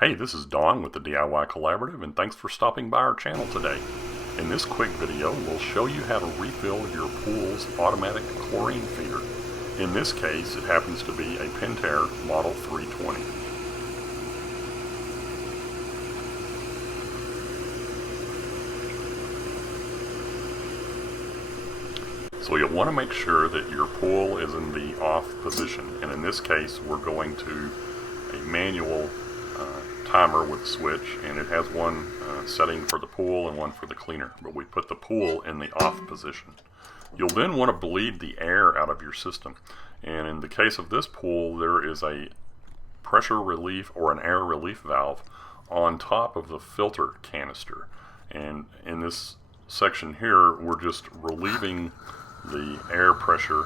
Hey, this is Don with the DIY Collaborative, and thanks for stopping by our channel today. In this quick video, we'll show you how to refill your pool's automatic chlorine feeder. In this case, it happens to be a Pentair Model 320. So you'll want to make sure that your pool is in the off position, and in this case, we're going to a manual timer with a switch, and it has one setting for the pool and one for the cleaner, but we put the pool in the off position. You'll then want to bleed the air out of your system, and in the case of this pool, there is a pressure relief or an air relief valve on top of the filter canister, and in this section here we're just relieving the air pressure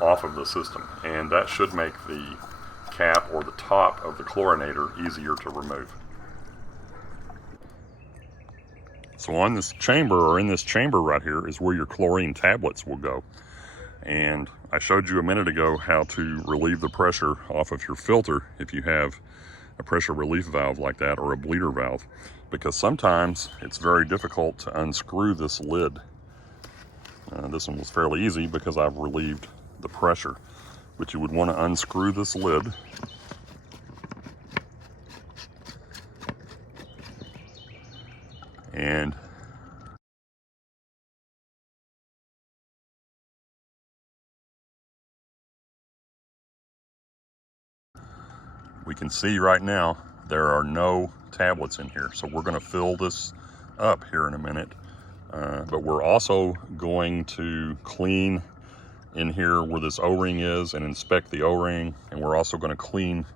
off of the system, and that should make the cap or the top of the chlorinator easier to remove. So on this chamber, or in this chamber right here, is where your chlorine tablets will go. And I showed you a minute ago how to relieve the pressure off of your filter if you have a pressure relief valve like that or a bleeder valve, because sometimes it's very difficult to unscrew this lid. This one was fairly easy because I've relieved the pressure. But you would want to unscrew this lid and we can see right now there are no tablets in here, so we're going to fill this up here in a minute, but we're also going to clean in here where this O-ring is and inspect the O-ring, and we're also going to clean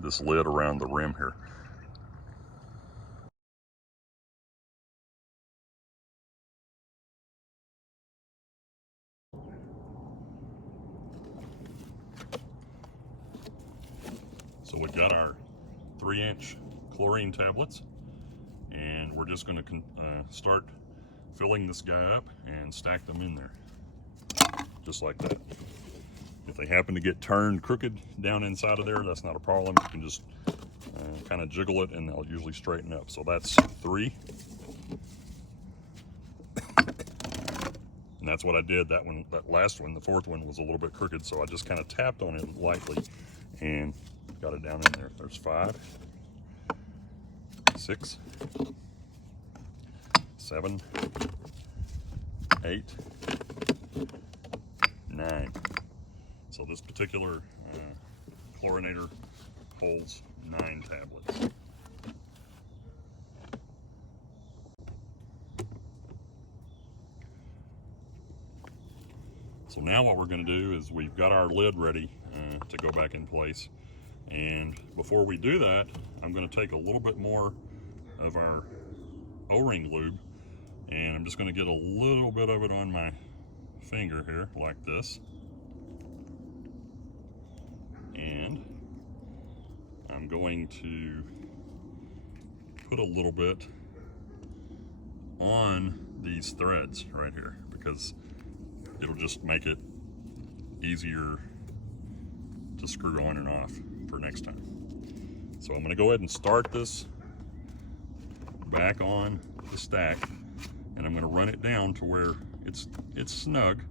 this lid around the rim here. So we've got our 3-inch chlorine tablets, and we're just going to start filling this guy up and stack them in there, just like that. If they happen to get turned crooked down inside of there, that's not a problem. You can just kind of jiggle it and they'll usually straighten up. So that's 3. And that's what I did. That last one, the 4th one, was a little bit crooked, so I just kind of tapped on it lightly and got it down in there. There's 5, 6, 7, 8, 9. So this particular chlorinator holds 9 tablets. So now what we're going to do is we've got our lid ready to go back in place. And before we do that, I'm going to take a little bit more of our O-ring lube, and I'm just going to get a little bit of it on my finger here, like this. And I'm going to put a little bit on these threads right here, because it'll just make it easier to screw on and off for next time. So I'm going to go ahead and start this back on the stack, and I'm going to run it down to where it's snug,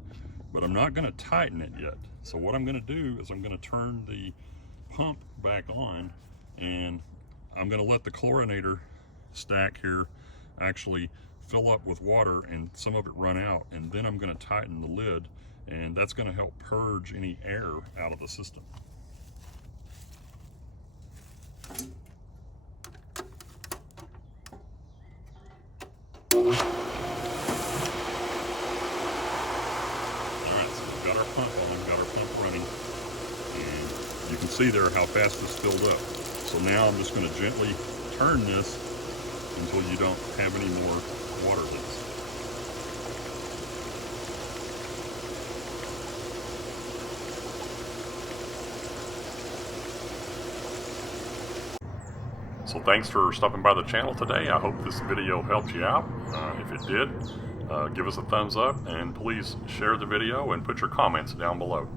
but I'm not going to tighten it yet. So what I'm going to do is I'm going to turn the pump back on, and I'm going to let the chlorinator stack here actually fill up with water and some of it run out, and then I'm going to tighten the lid, and that's going to help purge any air out of the system. Pump on, got our pump running, and you can see there how fast this filled up. So now I'm just going to gently turn this until you don't have any more water leaks. So thanks for stopping by the channel today. I hope this video helped you out. If it did, give us a thumbs up, and please share the video and put your comments down below.